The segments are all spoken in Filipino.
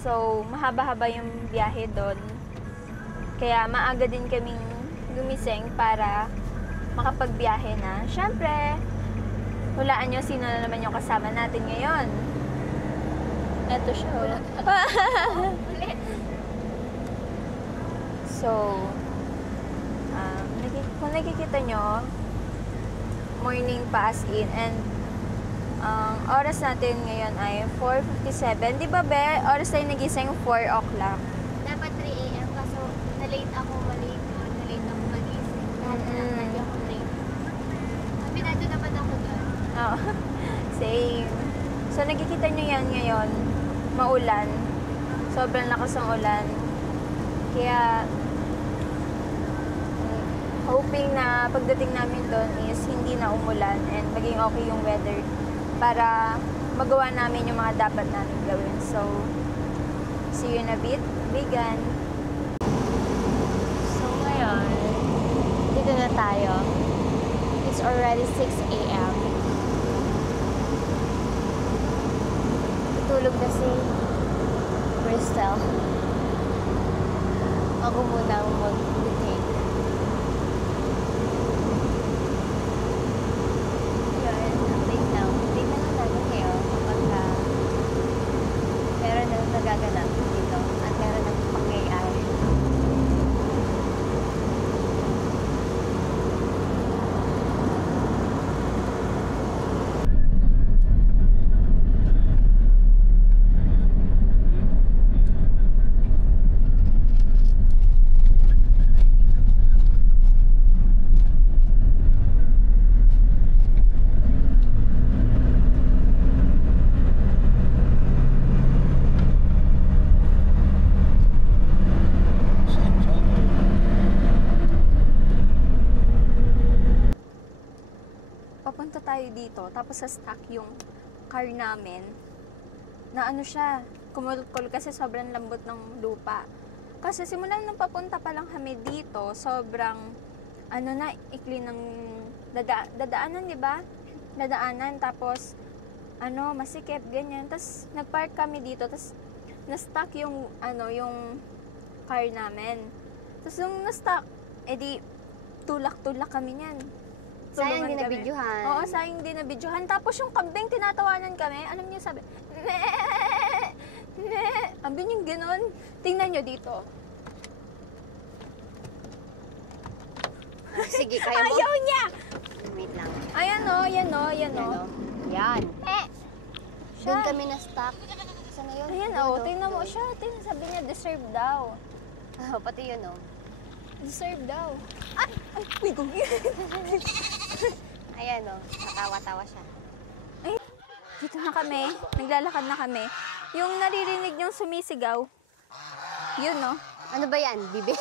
So, mahaba-haba yung biyahe doon. Kaya maaga din kaming gumising para makapagbiyahe na. Siyempre, hulaan nyo sino na naman yung kasama natin ngayon. Ito siya. So, kung nakikita nyo, morning pa as in, and oras natin ngayon ay 4:57. Di ba, Be? Oras tayo nagising 4 o'clock. Dapat 3 a.m. kaso na-late ako magising. Hindi ako late. Aminado naman ako doon. Oh, same. So, nakikita nyo yan ngayon, maulan. Sobrang lakas ng ulan. Kaya, hoping na pagdating namin doon is hindi na umulan and maging okay yung weather para magawa namin yung mga dapat namin gawin. So, see you in a bit. Vegan. So ngayon, dito na tayo. It's already 6 a.m. Tutulog na si Crystal. Ako muna ang mag-take. Yun, update lang. Update na lang natin kayo kapag meron na nagaganap dito at meron na pangyayari. Papunta tayo dito, tapos sa stuck yung car namin, na ano siya, kumulkol kasi sobrang lambot ng lupa. Kasi simulan nung papunta pa lang kami dito, sobrang, ano na, ikli ng dadaanan, di ba? Dadaanan, tapos, ano, masikip, ganyan. Tapos, nagpark kami dito, tapos, na-stuck yung, ano, yung car namin. Tapos, nung na-stuck, edi, tulak-tulak kami niyan. Sayang Tulungan din na kami. videohan. Oo, sayang din na videohan. Tapos yung kambing, tinatawanan kami. Alam niyo sabi, sabi niyo gano'n. Tingnan niyo dito. Sige, kaya mo? Ayaw niya! Wait lang. Ayan o, yan o, yan o. Yan. Siya. Doon kami na-stuck. Saan na yun? Ayan Doon, o, tingnan mo doon. siya. Tingnan, sabi niya, deserve daw. Pati yun, oh. Deserve daw. Ay, uy, Ayan, oh. Natawa-tawa siya. Dito na kami. Naglalakad na kami. Yung naririnig niyong sumisigaw, yun no. Ano ba yan? Bibi?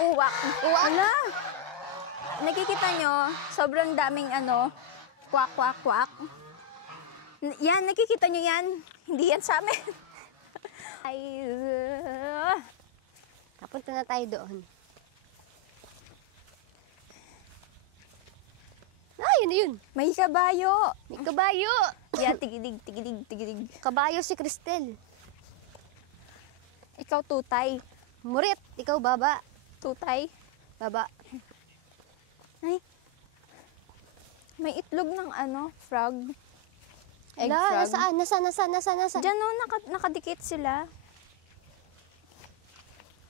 Uwak. Uwak? Wala. Nakikita nyo, sobrang daming ano, kwak, kwak, kwak. Yan, nakikita nyo yan. Hindi yan sa amin. Ay, Papunta na tayo doon. Ah, yun na yun. may kabayo. May kabayo. Yan, tigidig, tigidig, tigidig. Kabayo si Cristel. Ikaw tutay. Murit. Ikaw baba. Tutay. Baba. Ay, may itlog ng ano, frog. Egg Ala, frog. nasaan? Diyan no, nakadikit sila.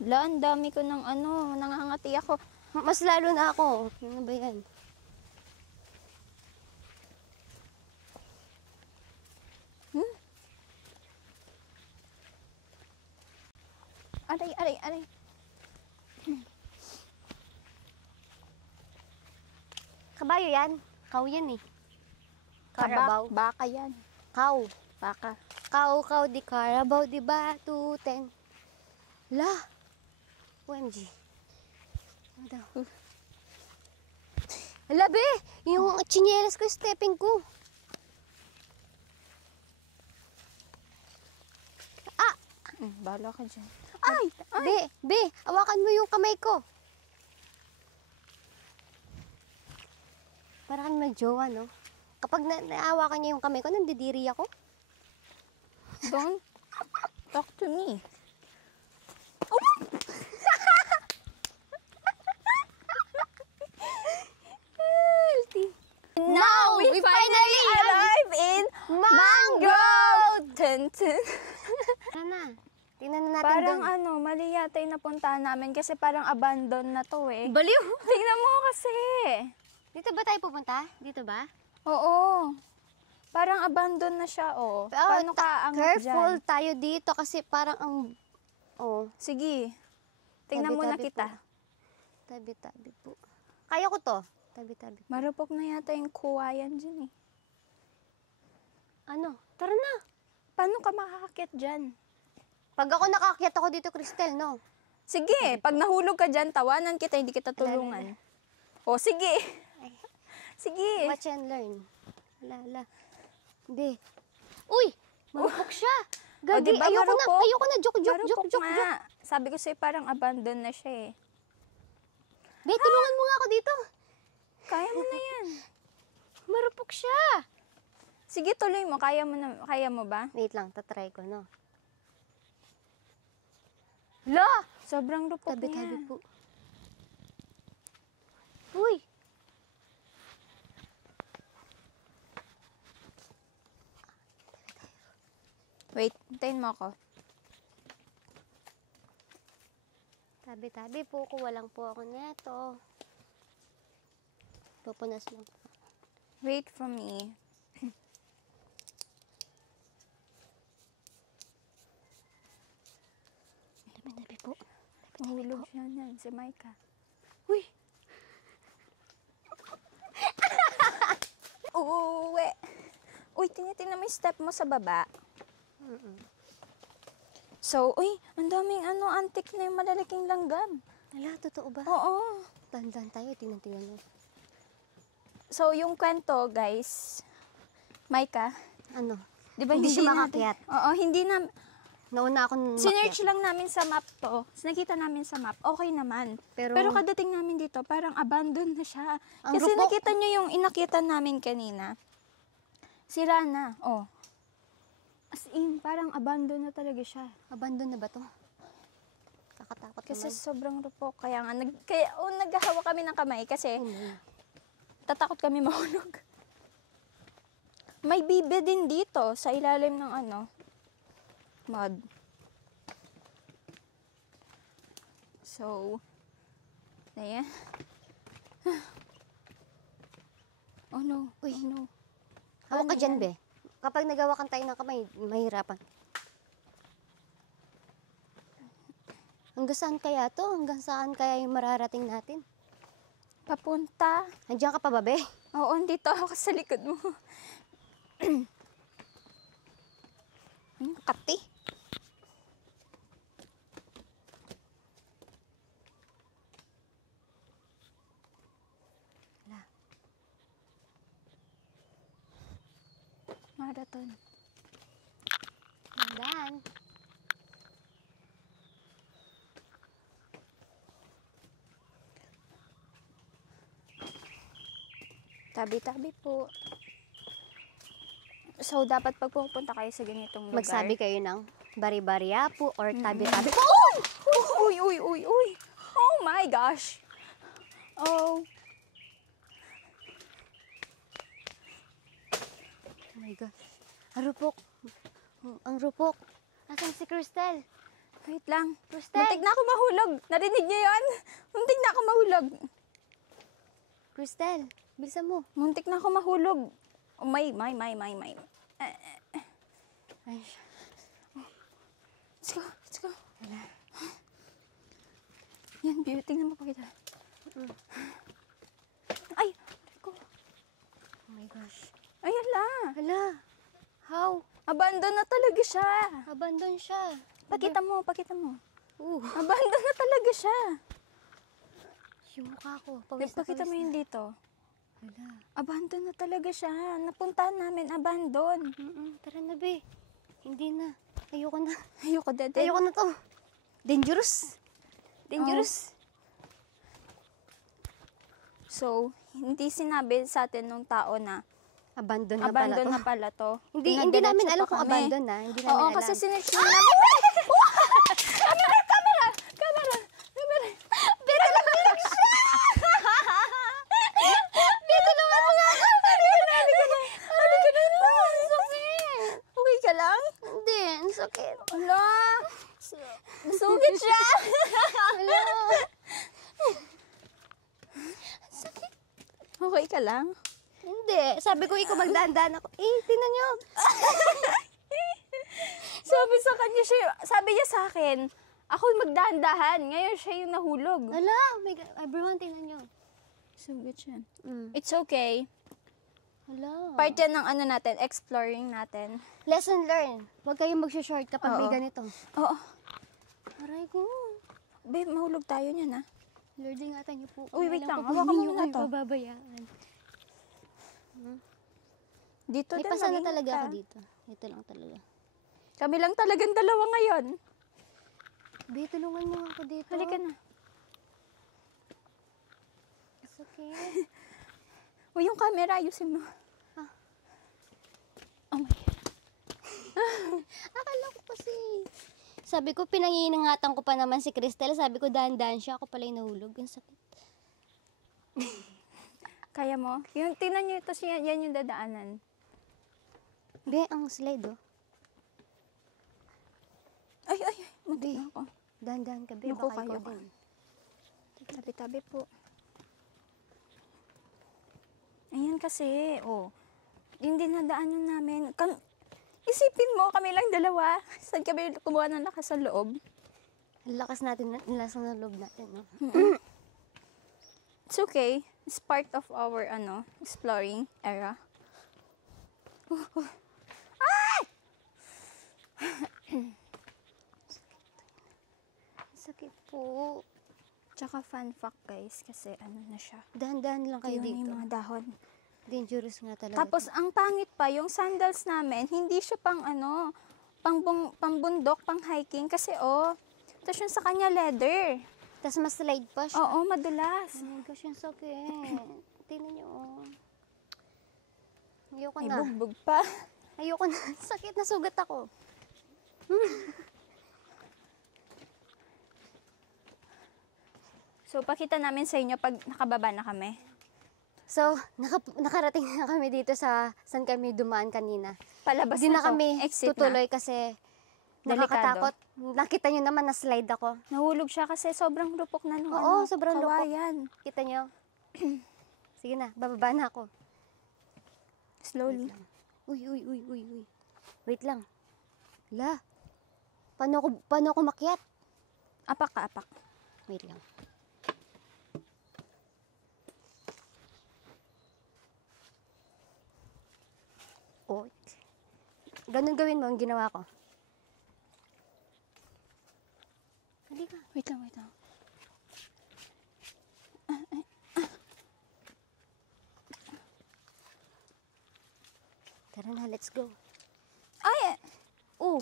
Wala, ang dami ko ng ano, nangangati ako. Mas lalo na ako. Ano ba yan? Aray. Kabayo yan. Kau yan eh. Karabaw. Baka yan. Kau. Baka. Kau di karabaw di batuten. La. OMG. Ano daw? Hala be, yung tsinelas ko, stepping ko. Ah! Bahala ka dyan. Ay! Be, hawakan mo yung kamay ko. Para kang nagjowa, no? Kapag naawakan niya yung kamay ko, nandidiri ako. Don't. Talk to me. Now, we finally arrive in Mangrove! Tun, tun. Tara na. Tingnan na natin Parang doon. ano, mali yata yung napuntahan namin kasi parang abandon na to eh. Baliw! Tingnan mo kasi. Dito ba tayo pupunta? Dito ba? Oo. Parang abandon na siya, oh. Paano ka angat Careful dyan? tayo dito kasi parang ang... Oh, Sige. Tingnan muna Tabi-tabi kita. tabi-tabi po. Kaya ko to. Tabi-tabi. Marupok na yata yung kuwayan dyan eh. Ano? Tara na. Paano ka makakakit dyan? Pag ako nakaakyat ako dito, Cristel, no? Sige, pag nahulog ka dyan, tawanan kita, hindi kita tulungan. O, sige. Sige. Watch and learn. Ala. Hindi. Uy! Marupok siya. O, Gagi, diba ayoko na. marupok? Ayoko na. Joke. Marupok nga. Sabi ko sa'yo, parang abandon na siya eh. Be, tulungan mo nga ako dito. Kaya mo na yan. Marupok siya. Sige, tuloy mo. Kaya mo ba? Wait lang, tatry ko, no? La! Sobrang rupok Tabi-tabi niya. po. Uy! Wait, hintayin mo ako. Tabi-tabi po, kuwalang po ako neto. Pupunas mo. Wait for me. Tabi-tabi po. Mahulog siya yan, si Micah. Uy! Uwe. Uy, tinitingnan mo yung step mo sa baba. So, uy, ang daming antik na yung malalaking langgam. Ala, totoo ba? Oo. Dandan tayo, tingnan mo. So, yung kwento, guys, Micah, Ano? di ba Hindi siya natin- makakyat. Oo, hindi na, Nauna akong sinearch lang namin sa map to. Nakita namin sa map, okay naman. Pero- Pero kadating namin dito, parang abandoned na siya. Ang Kasi rupok. nakita nyo yung inakita namin kanina. Sira na, oh. As in, parang abandoned na talaga siya. Abandon na ba to? Kakatakot Kasi naman. sobrang rupok. Kaya nga, naghahawa kami ng kamay kasi Ano? tatakot kami mahulog. May bibe din dito sa ilalim ng mud. So, ayan. Oh no. Uy. Oh no. Hawak ka Ano dyan, yan? be. Kapag nagawakan tayo ng kamay, mahirapan. Hanggang saan kaya to? Hanggang saan kaya yung mararating natin? Papunta. Andiyan ka pa ba, be? Oo, dito ako sa likod mo. Ano, kati? Wala. Marathon. Dandan. Tabi-tabi po. So, dapat pag pupunta kayo sa ganitong lugar. Magsabi kayo ng bari-bariya po or tabi-tabi po. Uy, uy, uy, uy. Oh my gosh. Oh. Oh my God. Ang rupok. Ang rupok. Asan si Cristel? Wait lang. Cristel! Muntik na ako mahulog. Narinig niyo yun? Muntik na ako mahulog. Cristel, bilisan mo. Muntik na ako mahulog. Oh, my. Ay, Let's go. Yan, beauty. Tingnan mo pa kita. Ay, ko. oh my gosh. Ay, hala. Hala. How? Abandon na talaga siya. Abandon siya. Pakita mo. Abandon na talaga siya. Yung mukha ko. Pawis na Pakita mo pawis yun na. dito. Hala. Abandon na talaga siya. Napuntahan namin, abandon. Tara na, be. Hindi na. Ayoko na. Ayoko dede. Ayoko na to. Dangerous. Dangerous. So, hindi sinabi sa atin nung tao na Abandon na abandon pala na to. pala to. Hindi Pinadiretso namin alam pa kung kami. abandon na. Hindi namin Oo, alam. kasi sinerch lang namin. Hala! Nasugit siya! Hala! Okay ka lang? Hindi. Sabi ko, ikaw magdaan-daan ako. Tingnan nyo. Sabi niya sa akin, ako magdahan-dahan. Ngayon siya yung nahulog. Hala! My God. Everyone, tingnan nyo. Sugit siya. Mm. It's okay. Hala. Part yan ng ano natin, exploring natin. Lesson learned. Huwag kayong mag-short kapag may Oo. ganito. Oo. Aray ko. Babe, mahulog tayo niyan, ha? Lord, ingatan niyo po. Uy, wait lang. po, Hawakan mo hindi muna niyo to. kayo pababayaan. Dito May din, pasa na mag-ingat talaga ka. ako dito. Ito lang talaga. Kami lang talagang dalawa ngayon. Be, tulungan mo ako dito. Halika na. It's okay. Uy, yung camera, ayusin mo. Ah. Oh my God. Akala ko kasi. Sabi ko, pinanginingatan ko pa naman si Cristel. Sabi ko, dahan-dahan siya. Ako pala yung nahulog. Ang sakit. Kaya mo? Yung, tingnan nyo ito, yan yung dadaanan. Be, ang slide, oh. Ay, muntik na ako. Dahan-dahan ka, be. Naku, Baka kaya ikaw ko. din. Tabi-tabi po. Ayan kasi, oh. Yung dinadaanan namin. Isipin mo, kami lang dalawa. Saan kami kumuha ng lakas sa loob? Ang lakas natin, lakas ng loob natin, no? It's okay. It's part of our, exploring era. Sakit po. Tsaka fun fact, guys, kasi na siya. Dahan-dahan lang kayo Yun dito. yung mga dahon. Dangerous nga talaga. Tapos, ang pangit pa, yung sandals namin, hindi siya pang-bundok, pang-hiking. Kasi, tapos yung sa kanya, leather. Tapos mas slide pa siya. Oo, madulas. Oh my gosh, yung sakit. Tingnan niyo, oh. Ayoko May na. bugbog pa. Ayoko na. Sakit, nasugat ako. So, pakita namin sa inyo pag nakababa na kami. So, nakarating na kami dito sa saan kami dumaan kanina. Palabas Hindi na to. kami Exit tutuloy kasi nakakatakot. Nakita nyo naman na slide ako. Nahulog siya kasi sobrang lupok na nung Oo, sobrang lupok. kawayan. Kita nyo? Sige na, bababa na ako. Slowly. Uy. Wait lang. La, paano ako makyat? Apak ka, apak. Wait lang. Oh. Ganun gawin mo ang ginawa ko. Halika. Wait lang. Tara na, let's go. Ay! Oh,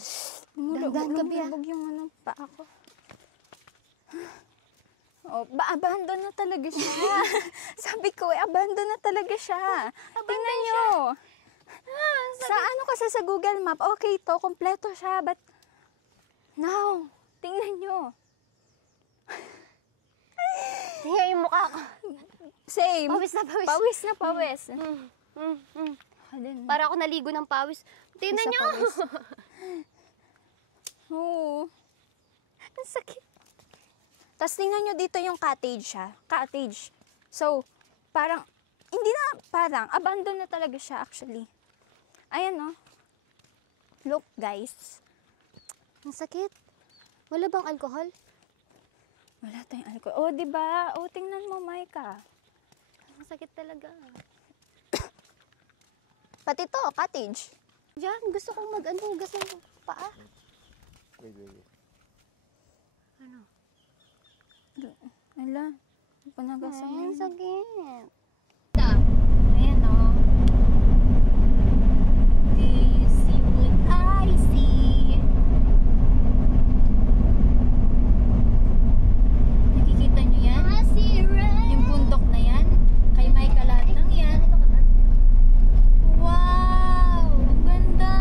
dahan-dahan ka, Bea. Lumulubog yung paa ko. Abandon na talaga siya. Sabi ko, abandon na talaga siya. Tingnan nyo. Sa kasi sa Google Map, okay to, kompleto siya, but now, tingnan nyo. tingnan yung mukha ko. Same. Pawis na pawis. Pawis na pawis. Para ako naligo ng pawis. Tingnan Isa nyo. pawis. Oo. Ang sakit. Tapos tingnan nyo dito yung cottage siya. Cottage. So, parang, hindi na parang, abandon na talaga siya actually. Ayan oh. Look guys. Ang sakit. Wala bang alcohol? Wala tayong alcohol. Oh, diba? Oh, tingnan mo, Maika. Ang sakit talaga. Pati to, cottage. Diyan, gusto kong mag-hugas ng paa. Wait. Ano? Ala, panagasan Ay, na ang yun. sakit. Ayan oh. Do you see what I see? Nakikita nyo yan? I see red. Yung bundok na yan? Kay Maika lahat lang yan. Wow! Ang ganda!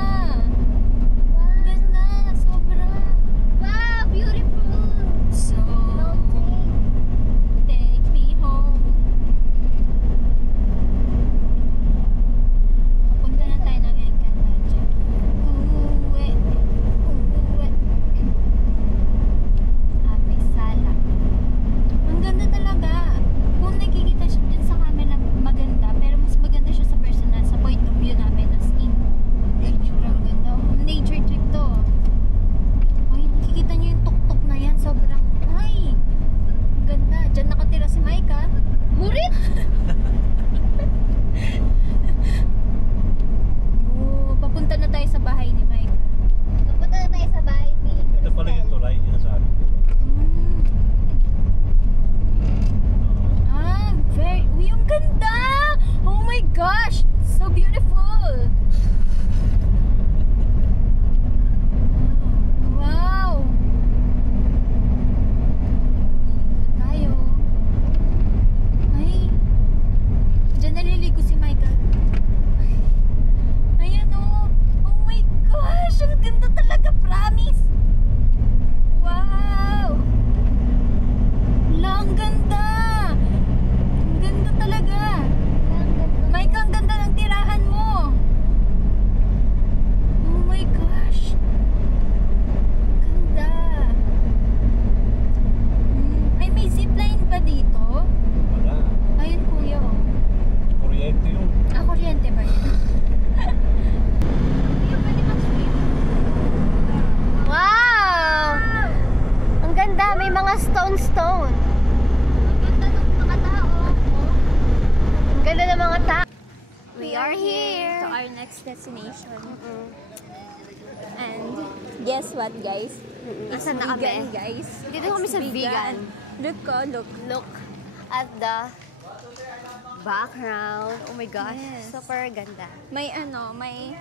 Ang ganda! Sobra! Wow, beautiful. So, take me home. next destination. Mm-mm. And guess what, guys? It's Asan na vegan, kami? guys. Dito kami It's sa vegan. Look ko, look. Look at the background. Oh my gosh. Yes. Super ganda. May may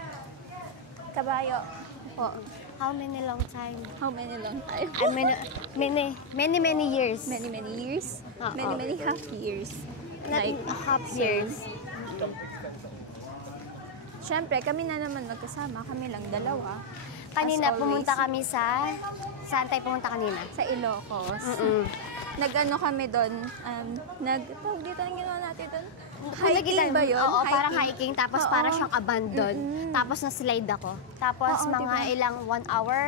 kabayo. Po. How many long time? How many long time? Many years. Many years? Oo. Many half years. Not Like, half years. syempre, kami na naman magkasama. Kami lang dalawa. Kanina As always. pumunta kami sa... Saan tayo pumunta kanina? Sa Ilocos. Mm-mm. Nag-ano kami doon, tawag dito ang ginawa natin doon? Kung nakita Hiking ba yun? Oo, parang hiking. Tapos Oo. parang siyang abandon. Mm-mm. Tapos na-slide ako. Tapos Oo, mga diba? ilang 1 hour,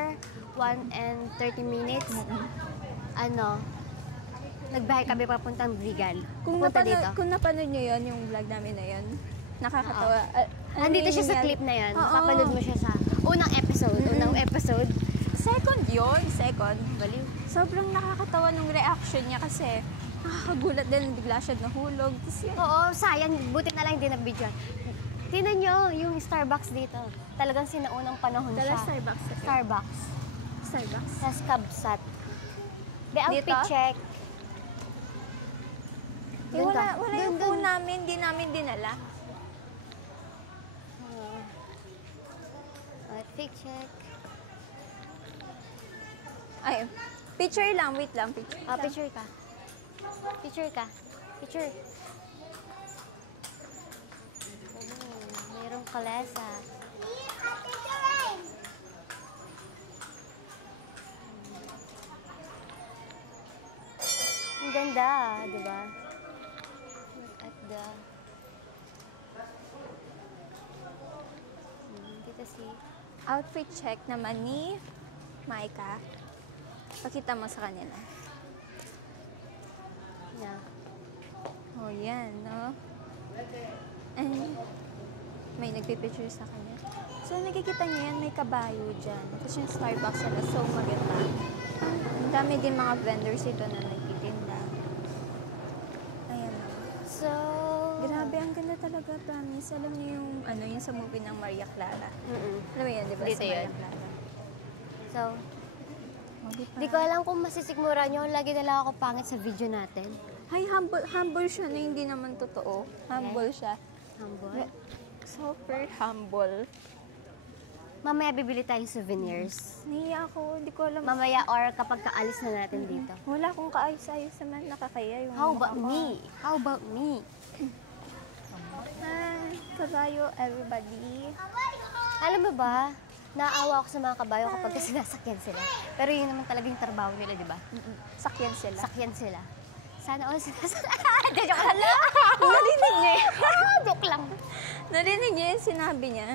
1 and 30 minutes. Nagbahay kami papuntang Brigal. Punta dito. Kung napanood nyo yun, yung vlog namin na yun, nakakatawa. Nandito siya sa nangyari? clip na yan. Oo. Papanood mo siya sa unang episode. Unang episode. Second yun, second. Baliw. Sobrang nakakatawa nung reaction niya kasi nakakagulat din, bigla siya nahulog. Tapos yun, Oo, sayang. Buti na lang hindi na-video. Tingnan nyo yung Starbucks dito. Talagang sinaunang panahon Dala siya. Starbucks. Starbucks. Starbucks. Sa Skabsat. Be, outfit Dito? check. Eh, Doon ka. wala yung Doon, phone namin, di namin dinala. Outfit check. Ay, picture lang, wait lang, picture lang. Picture ka. Picture ka. Picture. Mayroong kalesa. Ang ganda, di ba? Look at the... Kita si... Outfit check naman ni Maika. Pakita mo sa kanila. Yeah. Oh, yan, no? And may nagpipicture sa kanya. So, nakikita niyo yan, may kabayo dyan. Tapos yung Starbucks nila, so maganda. Ang dami din mga vendors ito na nagtitinda. Ayan, no? So... Grabe, ang ganda talaga, promise. Alam niyo yung, yung sa movie ng Maria Clara. Mm-mm. Alam mo yan, di ba? Dito Sa Maria yun. Clara. So, Oh, di ba? di ko alam kung masisigmura nyo. Lagi na lang ako pangit sa video natin. Ay, humble siya na hindi naman totoo. Humble siya. Humble. Super humble. Mamaya bibili tayong souvenirs. Nahiya ako, hindi ko alam. Mamaya or kapag kaalis na natin dito. Wala akong kaayos-ayos naman, nakakaya yung How mukha about ko. me? How about me? Kabayo, everybody. Alam mo ba, naawa ako sa mga kabayo kapag sinasakyan sila. Pero yun naman talagang trabaho nila, di ba? Sakyan sila. Sakyan sila. Sana all sinasakyan. Joke lang. Narinig niya yun. Joke lang. Narinig niya yung sinabi niya.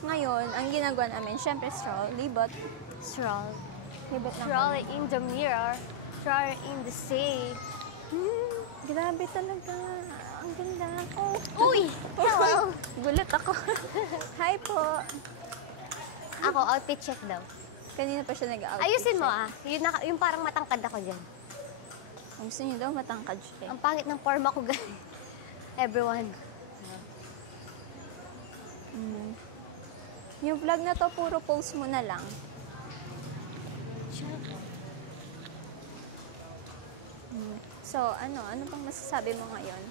Ngayon, ang ginagawa namin, syempre stroll, libot. Stroll. Libot lang. Stroll in the mirror. Stroll in the sea. Grabe talaga. Ang ganda. Oh. Uy! Hello! Gulat ako. Hi po. Ako, outfit check daw. Kanina pa siya nag-outfit. Ayusin mo Yun, yung parang matangkad ako dyan. Ang gusto niyo daw, matangkad siya. Ang pangit ng forma ko, guys. Everyone. Yung vlog na to, puro post mo na lang. So, ano pang masasabi mo ngayon?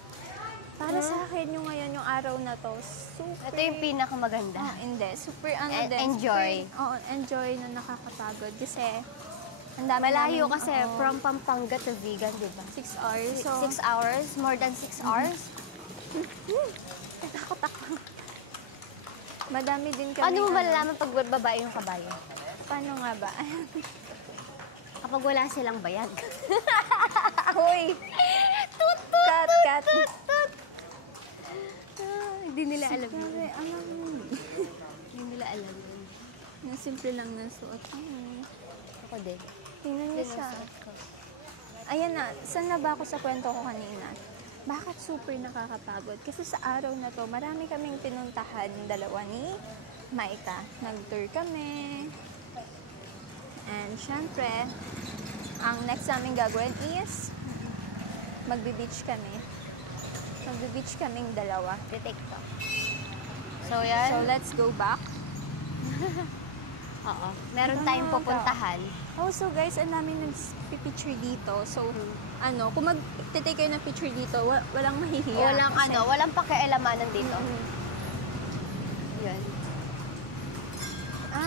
Para sa akin, yung ngayon, yung araw na to, super... Ito yung pinakamaganda. Hindi. Super Enjoy. Enjoy na nakakapagod. Kasi, ang dami Malayo namin, kasi from Pampanga to Vigan, di ba? 6 hours. So, 6 hours, more than 6 hours. natakot ako. Madami din kami. Paano mo malalaman pag babae yung kabayo? Paano nga ba? Kapag wala silang bayag. Hoy! Cut. Hindi nila alam yun. Grabe, alam mo. Hindi nila alam yun. Yung simple lang ng suot. Ako din. Tingnan niyo Din siya. ang suot ko. Ayan na, saan na ba ako sa kwento ko kanina? Bakit super nakakapagod? Kasi sa araw na to, marami kaming pinuntahan, dalawa ni Maika. Nag-tour kami. And syempre, ang next namin gagawin is magbe-beach kami. Magbe-beach kaming dalawa. Detect ko. So, yan. So, let's go back. Oo. Meron Ito tayong na, pupuntahan. Oh, so guys, ang namin nag-picture dito. So, kung mag-take kayo ng picture dito, walang mahihiya. Walang Kasi- walang pakialamanan dito. Mhm. Yan.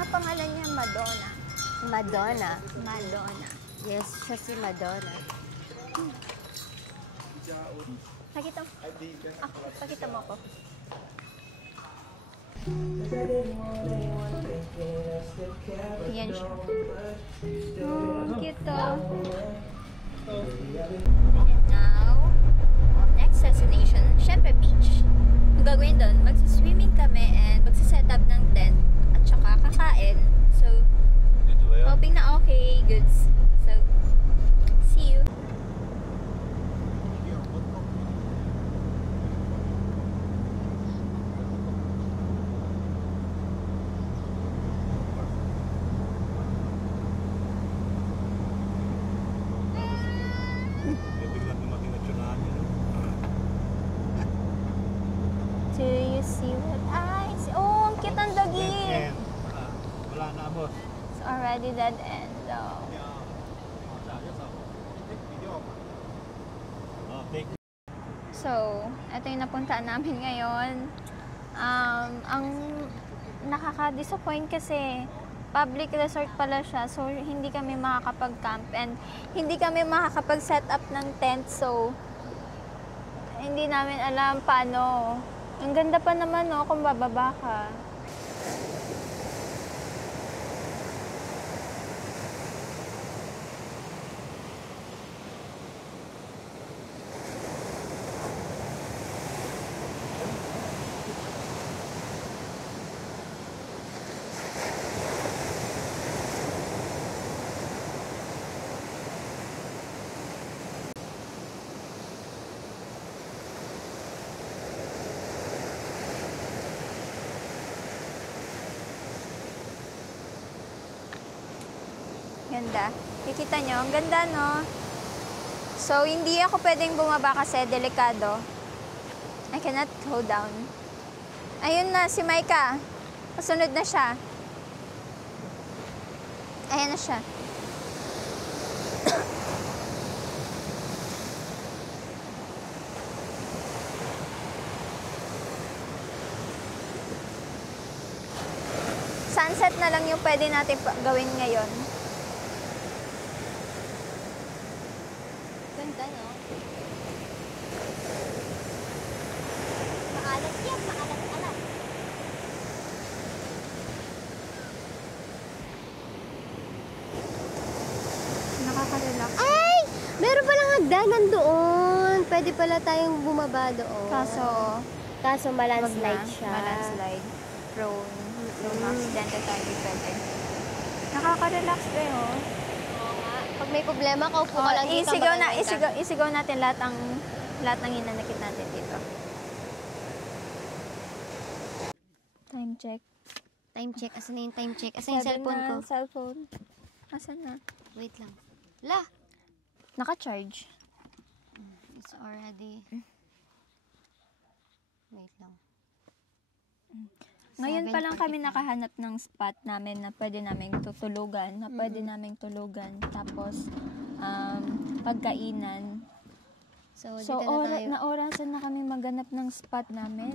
Pangalan niya Madonna. Madonna. Madonna. Yes, siya si Madonna. Pakita mo. Pakita mo ako. Yan siya. Oh, cute to. And now, next destination, syempre beach. Ang gagawin doon, magsiswimming kami and magsiset up ng tent at saka kakain. So, hoping na okay, goods. So, see you. Biglang dumating na tsunami. Do you see what I see? Oh, ang cute ang doggy! Wala na, boss. It's already dead end though. Take So, ito yung napuntaan namin ngayon. Ang nakaka-disappoint kasi public resort pala siya. So, hindi kami makakapag-camp and hindi kami makakapag-set up ng tent. So, hindi namin alam paano. Ang ganda pa naman, no, kung bababa ka. Ganda. Kikita nyo, ang ganda, no? So, hindi ako pwedeng bumaba kasi delikado. I cannot go down. Ayun na, si Maika. Pasunod na siya. Ayan na siya. Sunset na lang yung pwede natin gawin ngayon. Ganda, no? Maalat yan, maalat-alat. Nakaka-relax. Ay! Meron palang hagdanan doon. Pwede pala tayong bumaba doon. Kaso wag malandslide na, siya. Malandslide. Prone. Ma-accidente tayo di pwede. Nakaka-relax ba yun? Oo nga. Pag may problema, kaupo ka lang dito. Isigaw natin lahat ng hinanakit natin dito. Time check. Time check. Asan na yung time check? Asan yung cellphone ko? Cellphone. Asan na? Wait lang. La! Naka-charge. It's already... Wait lang. Ngayon pa lang kami nakahanap ng spot namin na pwede naming tutulugan, na pwede naming tulugan. Tapos, pagkainan. So, So, dito na tayo. orasan na kami maghanap ng spot namin.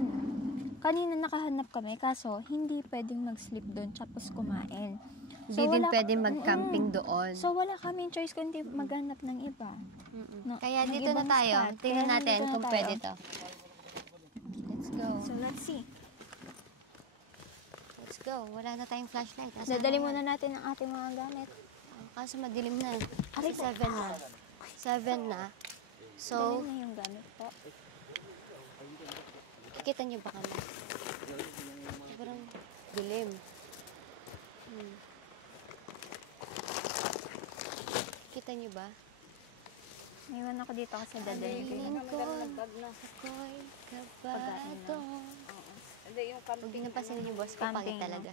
Kanina nakahanap kami, kaso hindi pwedeng mag-sleep doon tapos kumain. Hindi din pwede mag-camping doon. So, wala kaming choice kundi maghanap ng iba. Kaya ng dito na ibang tayo. spot. Tingnan Kaya natin nandito na kung tayo. pwede to. Let's go. So, let's see. Let's go. Wala na tayong flashlight. Dadali muna natin ang ating mga gamit. Kaso madilim na. Aray Kasi po. 7 na. 7 na. So, Dali na yung gamit po. kikita nyo ba kami? Sobrang dilim. Kita nyo ba? Naiwan ako dito kasi dadali ko yun. Ko, ako'y kabado. Huwag din napasin yung boss ko, Camping, pangit no? talaga.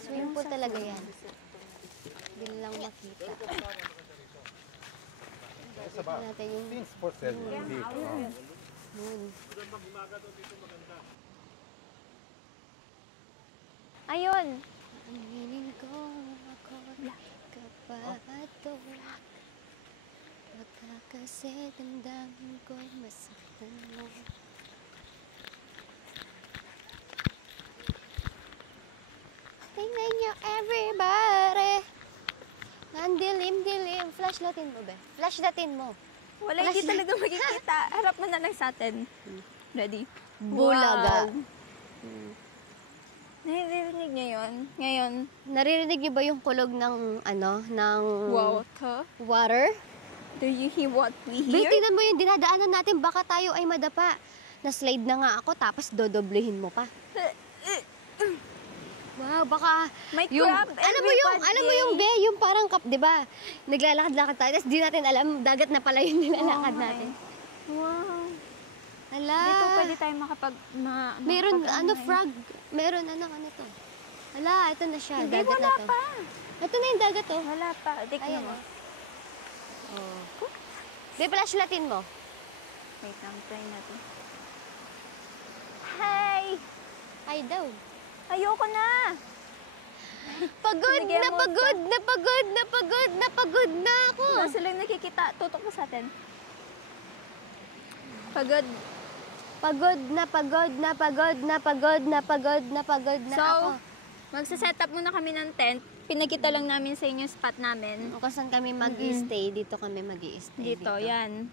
Swimming pool talaga yan. Hindi lang makita. Tignan natin yung Things for sale. moon. Ayun. Aminin ko ako kapatid. Baka kasi damdamin ko masaktan mo. Tingnan nyo everybody. Ang dilim-dilim. Flashlightin mo, be. Flashlightin mo. Wala, hindi talaga makikita. Harap mo na lang sa atin. Ready? Bulaga. Wow. Naririnig niyo yun? Ngayon, Naririnig niyo ba yung kulog ng, ng water? Do you hear what we Bay, hear? tingnan mo yung dinadaanan natin. Baka tayo ay madapa. Na-slide na nga ako, tapos dodoblehin mo pa. Wow, baka May yung, crab alam mo everybody. yung be, yung parang kap, 'di ba? Naglalakad-lakad tayo, tapos di natin alam, dagat na pala yung nilalakad Oh my. natin. Wow. Hala. Dito pwede tayo Meron, makapag- frog. Meron, ano to? Hala, ito na siya, Hindi, dagat wala na to. pa. Ito na yung dagat, oh. Wala pa. Tignan Ayan, mo. Oh. Be, flashlightin mo. Wait lang, try natin. Hi! Ay daw. Ayoko na! Pagod Bigyan na mo pagod, na pagod, na pagod, na pagod na ako. Nasa lang nakikita. Tutok mo sa atin. Pagod. Pagod na pagod na pagod na pagod na pagod na pagod na So, ako. magsa-set up muna kami ng tent. Pinakita lang namin sa inyo yung spot namin. Kung saan kami mag-i-stay, dito kami mag-i-stay. Dito, yan.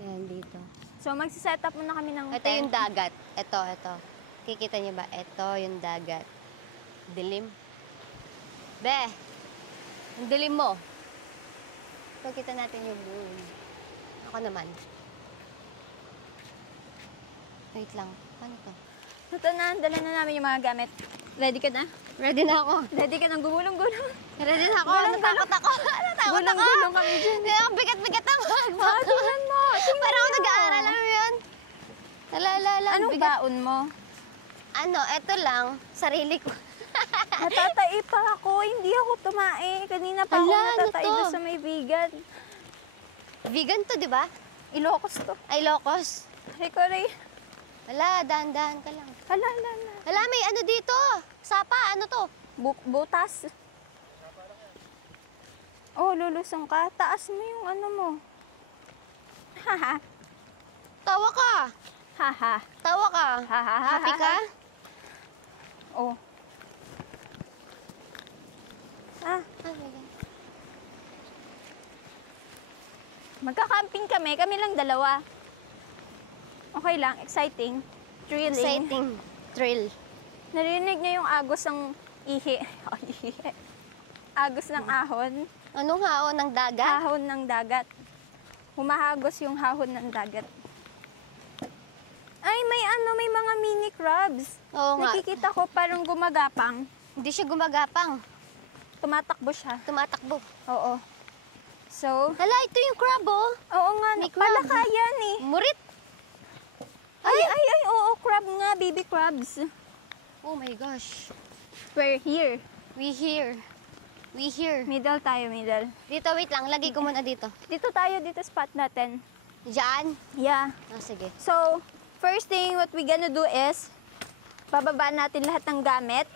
Yan, dito. So, magsa-set up muna kami ng Ito tent. yung dagat. Ito. Kikita niyo ba? Ito yung dagat. Dilim. Be! Ang dilim mo. Pagkita natin yung moon. Ako naman. Wait lang. Paano to? Ito na, dala na namin yung mga gamit. Ready ka na? Ready na ako. Ready ka na? Gumulong-gulong. Ready na ako. Gulong, Natakot ako. Natakot ako. Gulong-gulong kami dyan. Ang bigat-bigat ang bag. Tingnan mo! Parang ako nag-aaral. Alam mo yun? Ala. Anong bigat. baon mo? Ito lang. Sarili ko. Natatai pa ako. Hindi ako tumae. Kanina pa ako Ala, ano natatai to? doon sa may vegan. Vegan to, di ba? Ilocos to. Ay, locos. Hikoray. Wala, dahan-dahan ka lang. Hala. Wala, may ano dito. Sapa, ano to? Butas. Oh, lulusong ka. Taas mo yung ano mo. Haha. Tawa ka. Haha. Tawa ka. Haha. Happy ka? Oh. Ah, magka-camping kami. Kami lang dalawa. Okay lang. Exciting. Thrilling. Exciting. Thrill. Narinig niyo yung agos ng ihi. Oh, ihi. Agos ng ahon. Anong haon ng dagat? Hahon ng dagat. Humahagos yung hahon ng dagat. Ay, may mga mini crabs. Oo nga. Nakikita ko parang gumagapang. Hindi siya gumagapang. Tumatakbo siya. Tumatakbo. Oo. So, Hala, ito yung crab, oh. oo nga, May crab. palakayan eh. Murit. Ay, oo, crab nga, baby crabs. Oh my gosh. We're here. We here. Middle tayo, middle. Dito, wait lang. Lagay ko muna dito. Dito tayo, dito spot natin. Diyan. Yeah. Oh, sige. So, first thing what we gonna do is, bababa natin lahat ng gamit.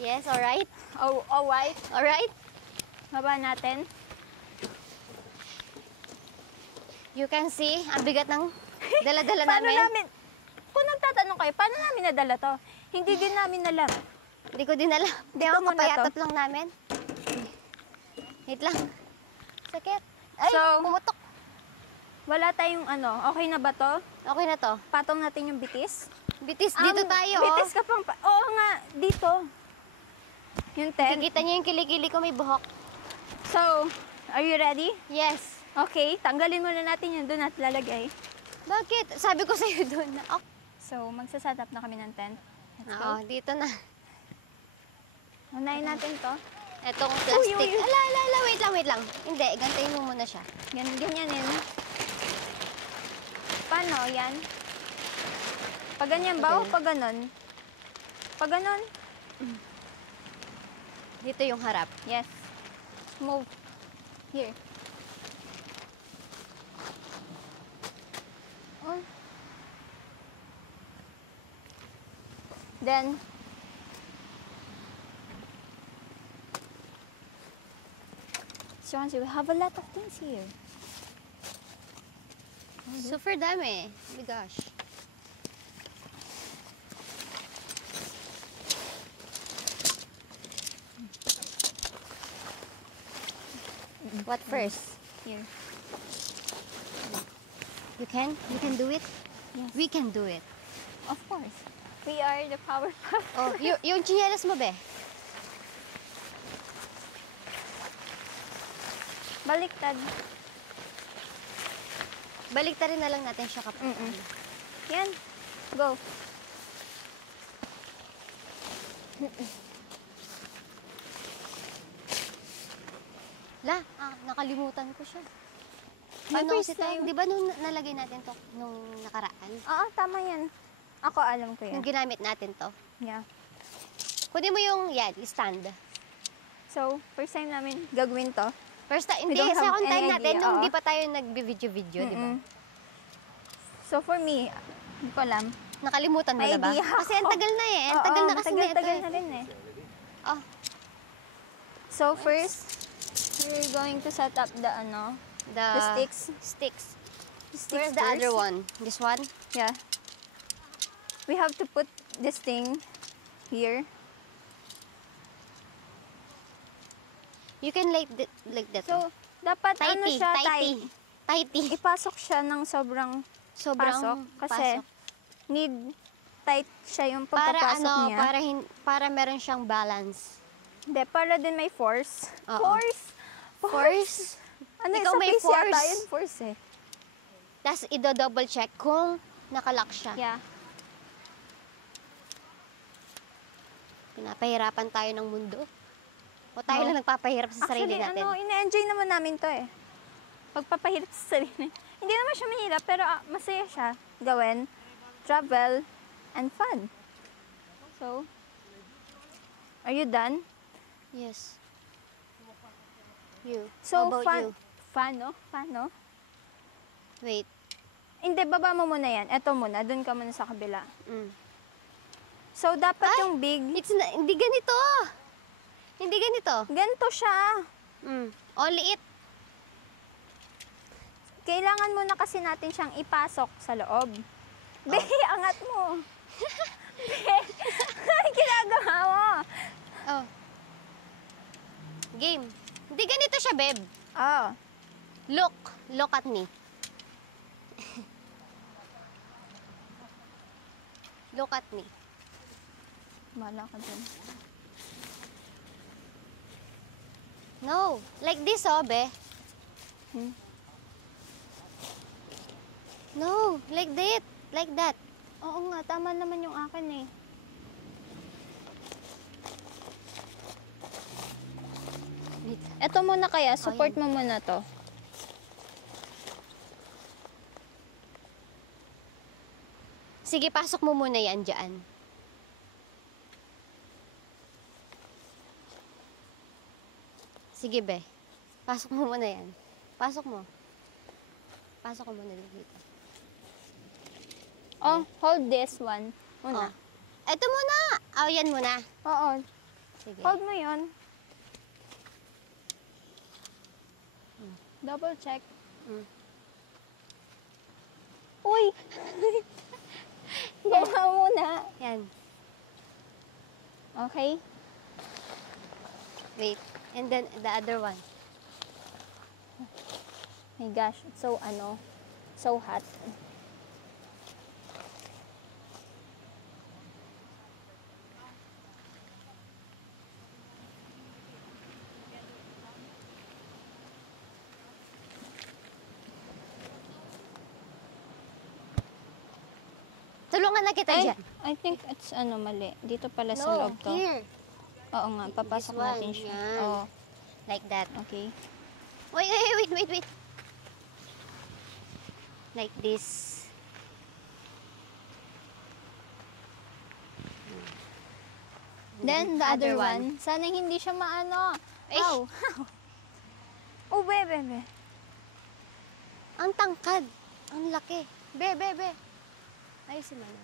Yes, alright. Oh, alright. Alright. Baba natin. You can see, ang bigat ng dala-dala Paano namin. namin, kung nagtatanong kayo, paano namin nadala to? Hindi din namin alam. Hindi ko din alam. Hindi Ito ako muna kapayatot lang namin. Wait lang. Sakit. Ay, So- pumutok. Wala tayong okay na ba to? Okay na to. Patong natin yung bitis. Bitis, dito tayo, Bitis ka pang, oo nga, dito. Yung tent. Kikita niyo yung kilikili ko may buhok. So, are you ready? Yes. Okay, tanggalin muna natin yung doon at lalagay. Bakit? Sabi ko sa'yo doon na. Oh. So, magsaset up na kami ng tent. Let's Oo, go. dito na. Unahin natin to. Etong plastic. Uy. Ala, wait lang. Hindi, gantayin mo muna siya. Ganyanin. Paano? Yan. Pag ganyan ba o pag ganon? Pag ganon? Dito yung harap. Yes. Move. Here. Oh. Then, you can see, we have a lot of things here. Super dami. Oh my gosh. What first? Here. You can? You can do it? Yes. We can do it. Of course. We are the Powerpuff. Oh, yung chinelas mo, be? Baliktad. Baliktarin na lang natin siya kapag. Yan. Go. Nakalimutan ko siya. May Paano first kasi to? time. Di ba nung nalagay natin to nung nakaraan? Oo, tama yan. Ako alam ko yan. Nung ginamit natin to. Yeah. Kunin mo yung, yan, stand. So, first time namin gagawin to. First time, We hindi, don't have second time any natin, idea, nung oo. hindi pa tayo nag-video-video, di ba? Mm-mm. So, for me, hindi ko alam. Nakalimutan mo May na ba? idea Kasi ang ako. tagal na eh. Ang Oo, tagal na kasi nito tagal eh. na rin eh. Oh, So, first, we're going to set up the, the sticks. Sticks. Sticks Where's the first. other one? This one? Yeah. We have to put this thing here. You can like that. So, dapat ano tighty, siya, tighty. tight. Tighty. Ipasok siya ng sobrang Sobrang pasok. Kasi, pasok. need tight siya yung Para pagpapasok niya. para meron siyang balance. Hindi, para din may force. Oo. Force? Force? Ano Ikaw sa may face yata force. yun? Force eh. Tapos i-double check kung nakalock siya. Yeah. Pinapahirapan tayo ng mundo. O tayo No. lang nagpapahirap sa sarili Actually, natin. ina-enjoy naman namin to eh. Pagpapahirap sa sarili. Hindi naman siya mahirap, pero masaya siya gawin. Travel and fun. So, are you done? Yes. You. So, How about fun. you? Fun, no? Fun, no? Wait. Hindi, baba mo muna yan. Eto muna, dun ka muna sa kabila. Mm. So, dapat Ay! yung big, Hindi ganito. Hindi ganito. ganito siya. Mm. Only it. Kailangan muna kasi natin siyang ipasok sa loob. Be, angat mo. Be, ginagawa mo. Oh. Game. Hindi ganito siya, babe. Oh. Look. Look at me. Look at me. Bahala ka dun. No. Like this, oh, be. Hmm? No. Like that. Like that. Oo nga, tama naman yung akin eh. Wait. Eto muna kaya, support yan. mo muna to. Sige, pasok mo muna yan dyan. Sige, be. Pasok mo muna yan. Pasok mo. Pasok mo muna dito. Oh, hold this one muna. Oh. Ito muna. Oh, yan muna. Oo, Sige. hold mo yun. Double check. Mm. Uy! Gawa muna. Yan. Okay? Wait. And then the other one. My gosh, it's so so hot. Tulungan na kita Ay, dyan. I think it's mali. Dito pala sa No, loob to. here. Oo nga, papasok This one, natin siya. yan. Oo, Like that. okay. Wait. Like this. Then, the other one. Sana hindi siya maano. Ay. Ow. Oh, bebe. Ang tangkad. Ang laki. Be. Ayusin mo na.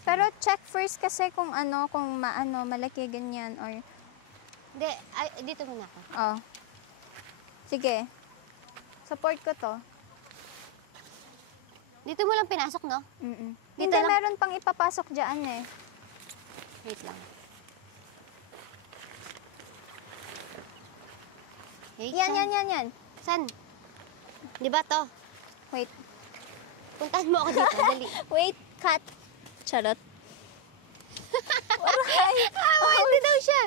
Pero check first kasi kung malaki ganyan or Hindi, ay, dito muna ako. oh. Sige. Support ko to. Dito mo lang pinasok, no? Mm-mm. Dito Hindi, lang. meron pang ipapasok dyan eh. Wait lang. Wait, Yan, saan? yan, yan, yan. Saan? Di ba to? Wait. Puntahan mo ako dito, dali. Wait, cut. Charot. Aray! Hindi daw siya.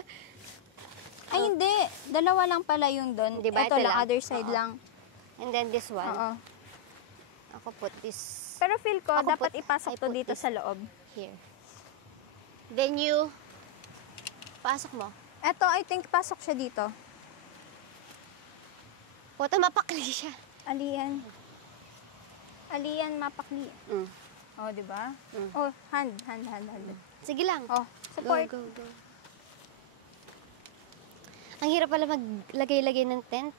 Ay, hindi. Dalawa lang pala yung doon. Di ba? Ito Ito lang, lang. other side Oo. lang. And then this one. Oo. Ako put this Pero feel ko, Ako dapat put- ipasok I to put dito this. sa loob. here. Then you, pasok mo. Eto, I think pasok siya dito. Puta, mapakli siya. Alian. Alian, mapakli. Mm. Oh, di ba? Mm. Oh, hand. Sige lang. Oh, support. Go, go, go. Ang hirap pala maglagay-lagay ng tent.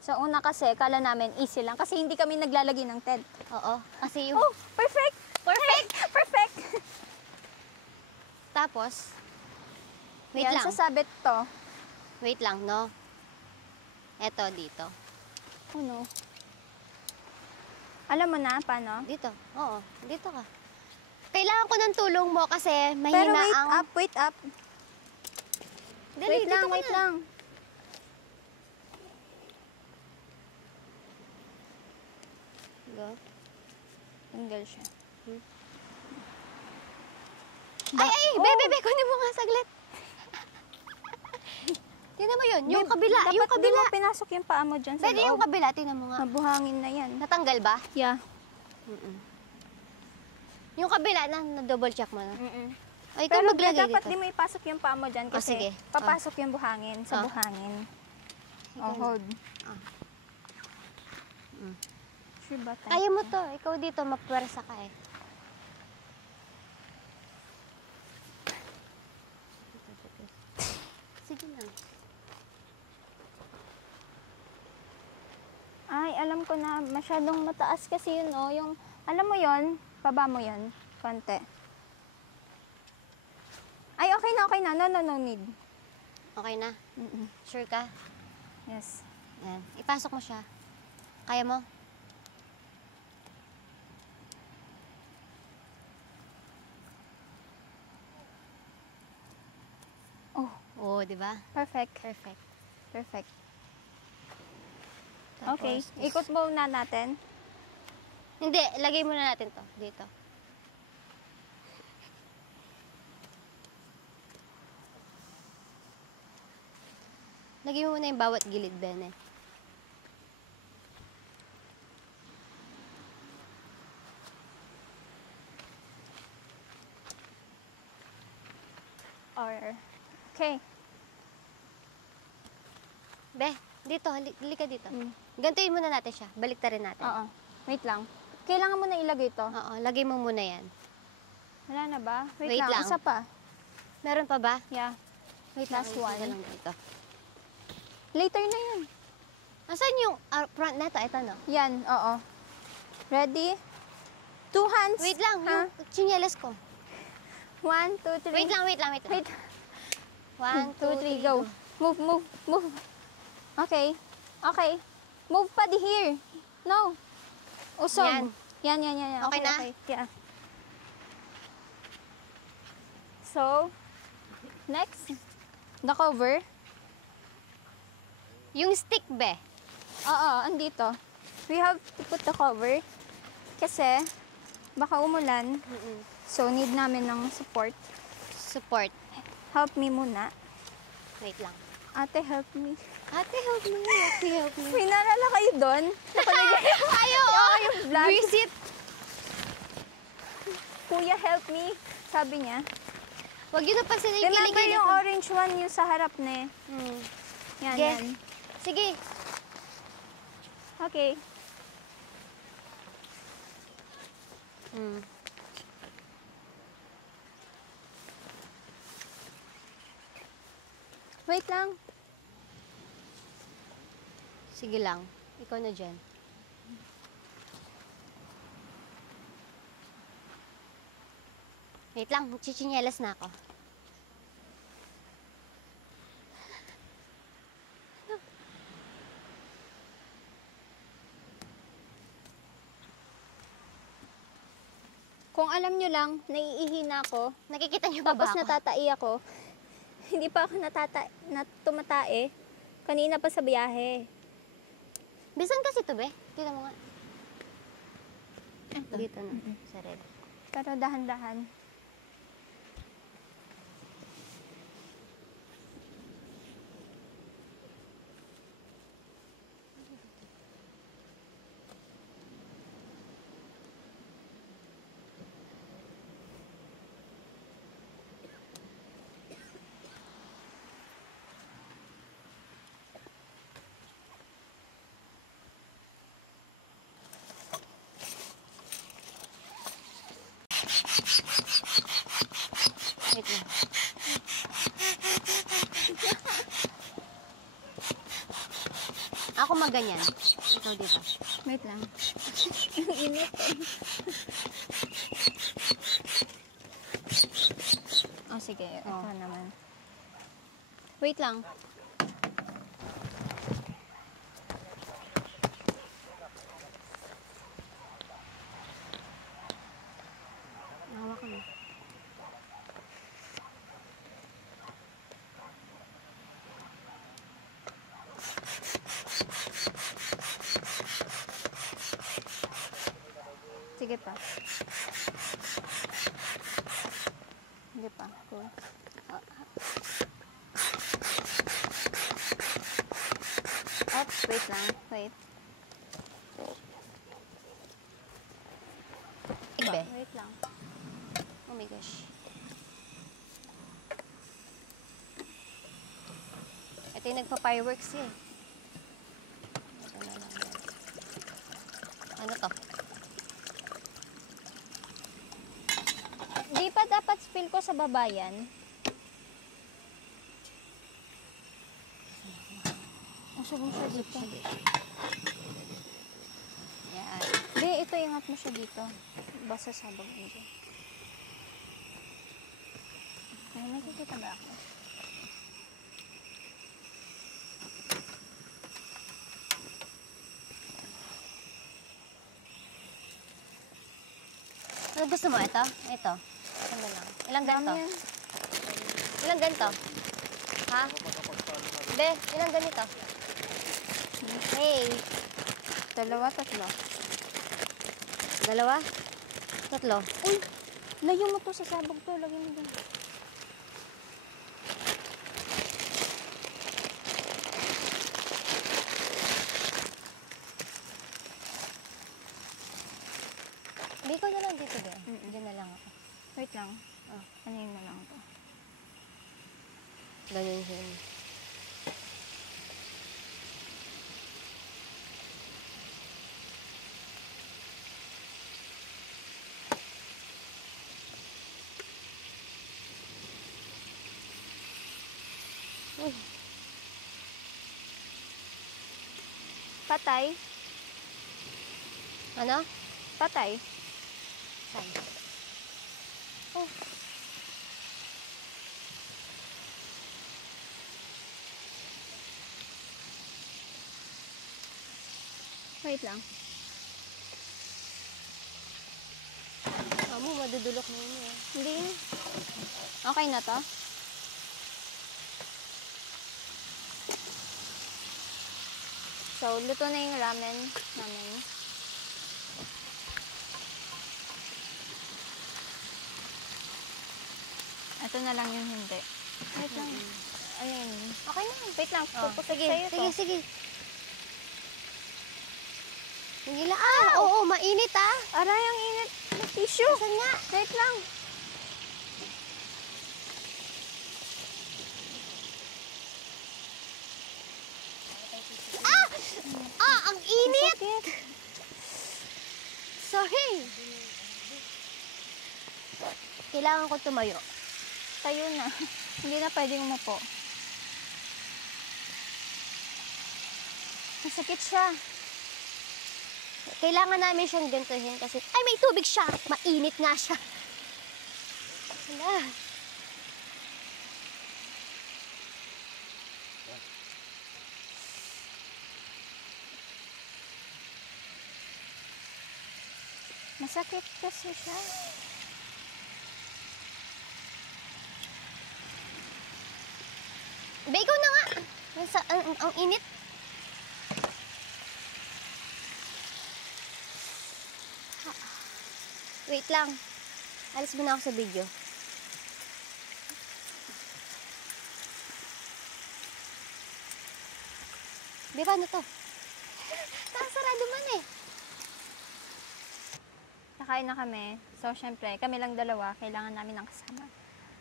Sa una kasi, kala namin easy lang. Kasi hindi kami naglalagay ng tent. Oo. Kasi yung... Oh, perfect! Perfect! Perfect! Tapos, wait Yan, lang. sasabit to. Wait lang, no? Eto, dito. Oh, no. Alam mo na, paano? Dito. Oo, dito ka. Kailangan ko ng tulong mo kasi mahina Pero wait ang... up, wait up. Dali, Wait dito lang, ka wait na. lang. Go. Tinggal siya. Ay, bebe, kunin mo nga saglit. Tingnan mo yun, yung kabila, Dapat yung kabila. di mo pinasok yung paa mo dyan sa Pwede yung loob. kabila, tingnan mo nga. Mabuhangin na yan. Natanggal ba? Yeah. Yung kabila na double check mo na. Ay, ikaw Pero maglagay dapat dito. di mo ipasok yung paa mo dyan Oh, kasi sige. papasok yung buhangin sa Oh. buhangin. Ikaw Oh, na. hold. Ah. Sure ba tayo? Kaya mo to, ikaw dito, mapwersa ka eh. Sige lang. Ay, alam ko na, masyadong mataas kasi yun, oh. Yung, alam mo yon, baba mo yon, konti. Ay, okay na, okay na. No, no, no need. Okay na? Mm-mm. Sure ka? Yes. Yan. Ipasok mo siya. Kaya mo? Oh, Oo, di ba? perfect. Perfect. Perfect. Tapos, Okay, this- ikot muna natin. Hindi, lagay muna natin to. Dito. Lagay mo muna yung bawat gilid, Bene. Or, okay. Be, dito, halika dito. Mm. Gantuin muna natin siya. Baliktarin natin. Oo. Wait lang. Kailangan mo na ilagay to. Oo, lagay mo muna yan. Wala na ba? Wait lang. Isa pa. Meron pa ba? Yeah. Wait Last lang, one. isa lang dito. Later na yun. Asan yung front neto? Ito, no? Yan, oo. Ready? 2 hands. Wait lang, Ha? yung chinelas ko. 1, 2, 3. Wait lang, wait lang, wait lang. Wait. 1, 2, 3, go. Move, move, move. Okay. Okay. Move pa di here. No. Usog. Yan. Yan. Okay na? Yeah. So, next, the cover. Yung stick, be. Oo, andito. We have to put the cover kasi baka umulan. So, need namin ng support. Support. Help me muna. Wait lang. Ate, help me. Ate, help me. Ate, help me. May naalala kayo doon? Napalagay Ayaw! yung vlog. Visit! Kuya, help me. Sabi niya. Huwag yun na pa sila Remember yung orange one, yung sa harap na eh. Yan, Sige. yan. Sige. Okay. Wait lang. Sige lang. Ikaw na dyan. Wait lang. Chichinyelas na ako. Kung alam nyo lang, naiihina ako, Nakikita niyo pa ba tapos ako? natatai ako. Hindi pa ako tumatae. Kanina pa sa biyahe. Bisan kasi to, be? Kita mo nga. Dito na, sa red. Pero dahan-dahan. Wait lang. Ako maganyan. Ikaw dito. Wait lang. Ang init eh. Oh, sige. Ito Oh. naman. Wait lang. Hawakan mo. Sige pa. Hindi pa. Cool. Oops, wait lang. Wait. Ibe. Wait lang. Oh my gosh. Ito yung nagpa-fireworks eh. Ito na lang yan. Ano to? Di pa dapat spill ko sa babayan? Usog mo siya dito. Yan. Di, ito ingat mo siya dito. Basta sabag mo dyan. Ay, nakikita ba ako? Ano gusto mo? Ito? Ito. Ito na lang. Ilang ganito? Dami yan. Ilang ganito? Ha? Be, ilang ganito? Hey. Dalawa, tatlo. Dalawa? Tatlo? Uy! Layo mo to sa sabog to. Lagyan mo dyan. Hindi ko na lang dito, be. Diyan na lang ako. Wait lang. Oh, ano yun na lang to? Ganyan yun. Uy, Patay. ano? Patay. Saan? Oh. Wait lang. Amo, madudulok na yun eh. Hindi. Okay na to? So, luto na yung ramen namin. Ito na lang yung hindi. Wait lang. Ano yun? Okay na. Wait lang. Pupusok Sige, sa'yo to. sige, sige. Sige lang. Ah, oo, mainit ah. Aray, ang init. May tissue. Saan nga? Wait lang. Ah, ang init! Sakit. Sorry. Kailangan ko tumayo. Tayo na. Hindi na pwedeng umupo. Masakit siya. Kailangan namin siyang gantuhin kasi, ay, may tubig siya. Mainit nga siya. Hala. Masakit kasi siya. Be, ikaw na nga! Ang init. Wait lang. Alis muna ako sa video. Be, paano to? Nakasarado man eh. Nakain na kami. So, syempre, kami lang dalawa. Kailangan namin ng kasama.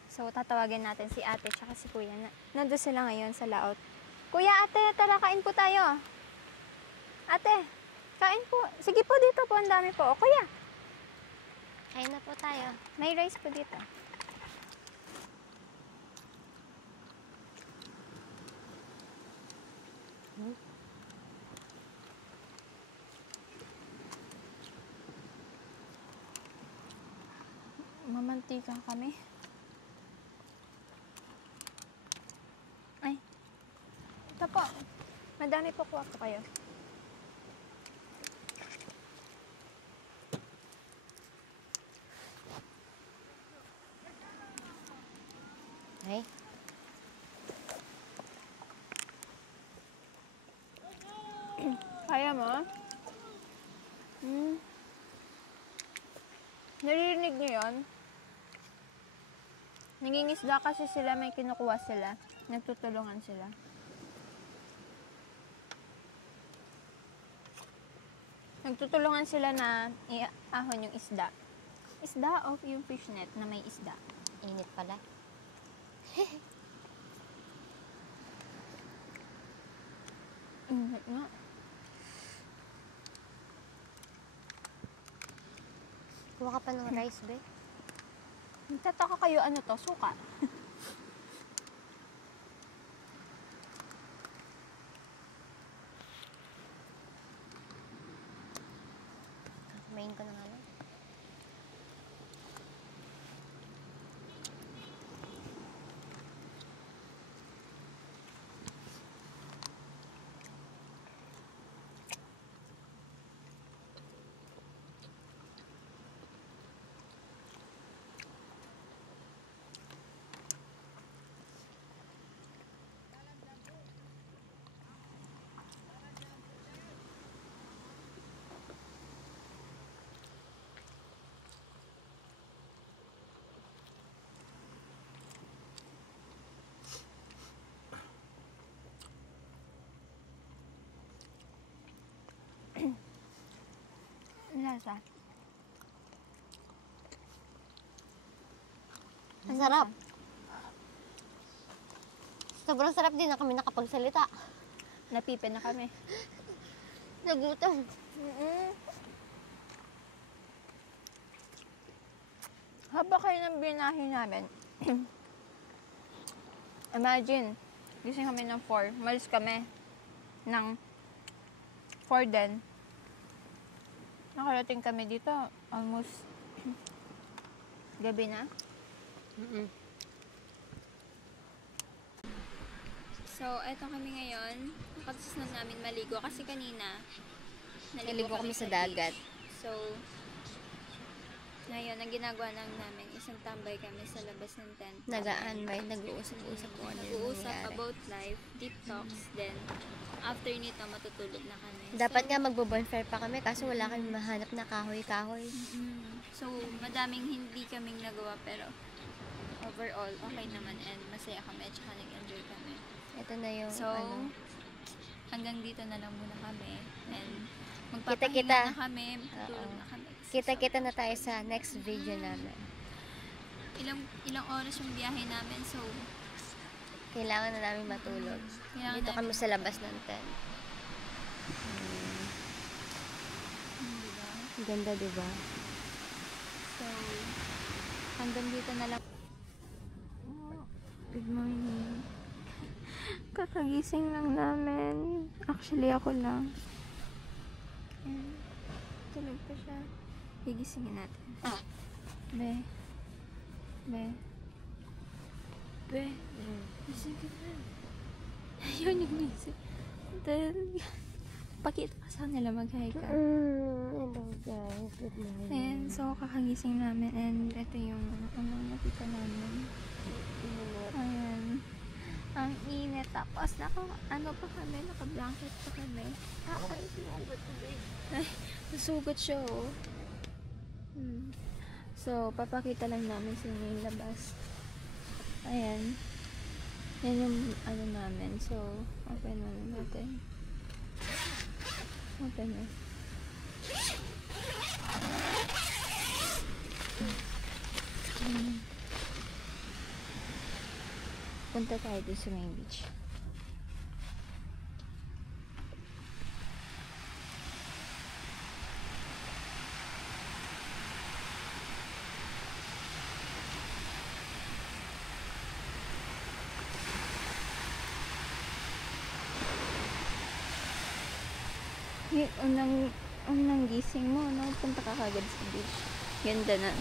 So, tatawagin natin si ate tsaka si kuya. Nandun sila ngayon sa laot. Kuya, ate, tara, kain po tayo. Ate, kain po. Sige po, dito po. Ang dami po. O, kuya, Kain na po tayo. may rice po dito. Mamantika kami. Ay. Ito po. Madami po kuha po kayo. Ay, Kaya mo? Naririnig niyo yun? Nangingisda kasi sila, may kinukuha sila. Nagtutulungan sila. Nagtutulungan sila na iahon yung isda. Isda o yung fishnet na may isda. init pala. Init nga. Kuha ka pa ng rice, be. Nagtataka kayo, ano to? Suka. Kumain ko na nga lang. Ang lasa. Ang sarap. Sobrang sarap din na kami nakapagsalita. Napipin na kami. Nagutom. Haba kayo ng binahe namin. Imagine, gising kami ng 4. Malis kami ng 4 din. Nakarating kami dito, almost gabi na. So, eto kami ngayon. Nakatapos na namin maligo kasi kanina Naligo kami sa dagat. So, ngayon, ang ginagawa lang namin, isang tambay kami sa labas ng tent. Nagaan, may nag-uusap-usap po ano yung Nag-uusap nangyayari. about life, deep talks, then after nito, matutulog na kami. Dapat nga magbo-bonfire pa kami kaso wala kami mahanap na kahoy-kahoy. So, madaming hindi kaming nagawa, pero overall, okay naman and masaya kami at saka nag-enjoy kami. Ito na yung So, ano. hanggang dito na lang muna kami. And Kita-kita. magpapahinga na kami, matutulog na kami. Kita-kita na tayo sa next video namin. Ilang oras yung biyahe namin, so Kailangan na namin matulog. kailangan Dito kami sa labas ng tent. diba? Ang ganda, diba? So, hanggang dito na lang. Good morning. Kakagising lang namin. Actually, ako lang. And, tulog pa siya. Gigisingin natin. Be. Be. Be. Gising ka na. Ayaw niya gising. Dahil, Pakita ka sa kanila, mag-hi ka. Hello guys, good morning. And so, kakagising namin and ito yung nakita namin. Ayan. Ang init. Tapos, naka-blanket pa kami. Ay, nasugot siya, oh. So, papakita lang namin sa inyo yung labas. Ayan. Yan yung namin. So, open na natin. Open na. Punta tayo dun sa main beach. Yung unang gising mo, no? Punta ka kagad sa beach. Ganda na.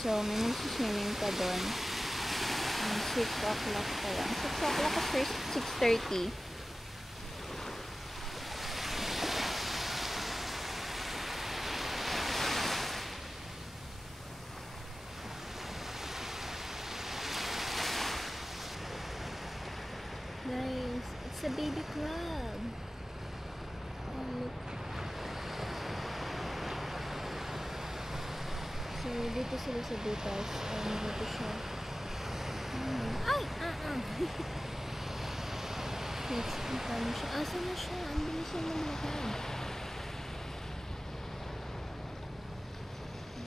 So, may nagsiswimming pa doon. 6 o'clock pa lang. 6 o'clock at first 6:30. Guys, it's a baby crab. Oh, look. So, dito sila sa butas. Dito siya. Ay! Let's paano siya. Asa na siya? Ang bilis siya maglakad.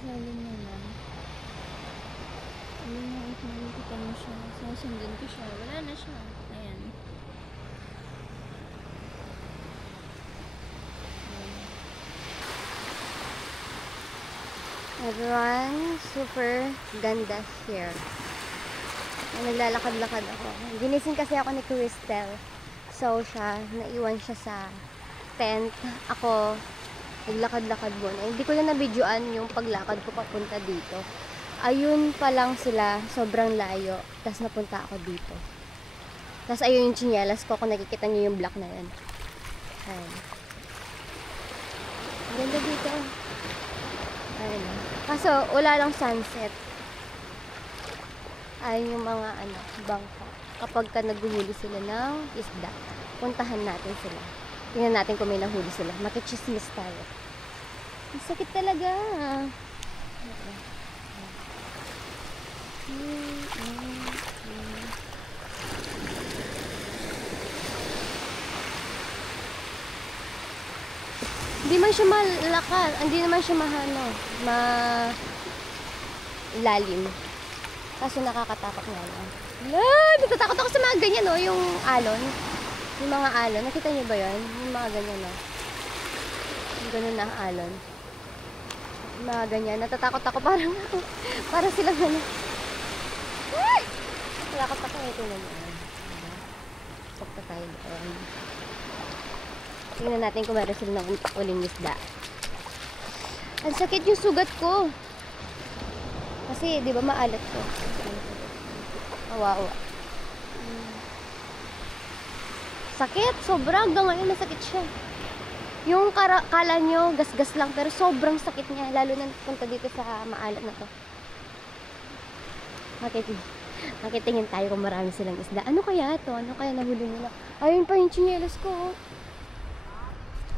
Sabi mo lang. Ayun na, makikita mo siya. Sasundan ko siya. Wala na siya. Ayan. Everyone, super ganda here. Naglalakad-lakad ako. Ginising kasi ako ni Crystal. So, naiwan siya sa tent. Ako, naglakad-lakad muna. Hindi ko lang na-videoan yung paglakad ko papunta dito. Ayun pa lang sila, sobrang layo. Tapos napunta ako dito. Tapos ayun yung tsinelas ko, kung nakikita niyo yung block na yun. Ayun. Ganda dito. Ayun. Kaso, wala lang sunset. Ayun yung mga bangka. Kapag ka naguhuli sila ng isda, puntahan natin sila. Tingnan natin kung may nahuli sila. Makichismis tayo. Ang sakit talaga. Hindi man siya malakad. Hindi naman siya lalim. Kaso nakakatakot nga lang. Natatakot ako sa mga ganyan, no? Yung alon. Yung mga alon. Nakita niyo ba yun? Yung mga ganyan, no? Yung ganun na alon. Yung mga ganyan. Natatakot ako parang silang Ay! Natatakot ako. Ito na yun. Pagka tayo doon. Tingnan natin kung meron sila ng uling isda. Ang sakit yung sugat ko. Kasi, di ba, maalat ko. Awa. Sakit. Sobra. Hanggang ngayon, masakit siya. Yung kala nyo, gas-gas lang. Pero sobrang sakit niya. Lalo na punta dito sa maalat na to. Makitingin tayo kung marami silang isda. Ano kaya to? Ano kaya nahuli nila? Ayun pa yung tsinelas ko.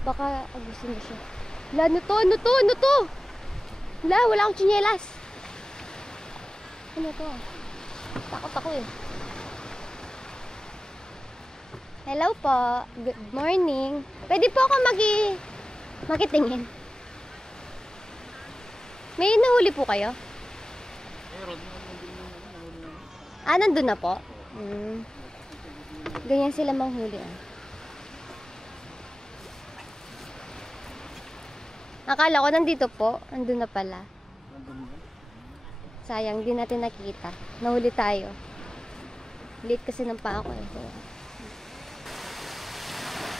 Baka agusin na siya. Ano to? Wala akong tsinelas. Ano to? Takot ako eh. Hello po. Good morning. Pwede po ako makitingin. May nahuli po kayo? Nandun na po? Ganyan sila manghuli. Akala ko nandito po. Nandun na pala. Sayang, di natin nakita. Nahuli tayo. Late kasi ng pa ako eh.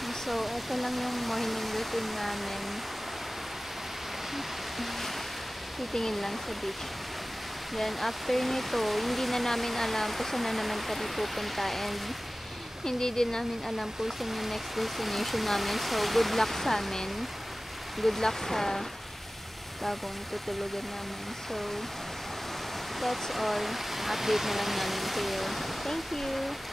So, ito lang yung morning routine namin. Titingin lang sa beach. Then, after nito, hindi na namin alam kung saan na naman kami pupunta and hindi din namin alam kung saan yung next destination namin. So, good luck sa amin. Good luck sa bagong tutulugan namin. So, that's all. Update na lang namin kayo. Thank you!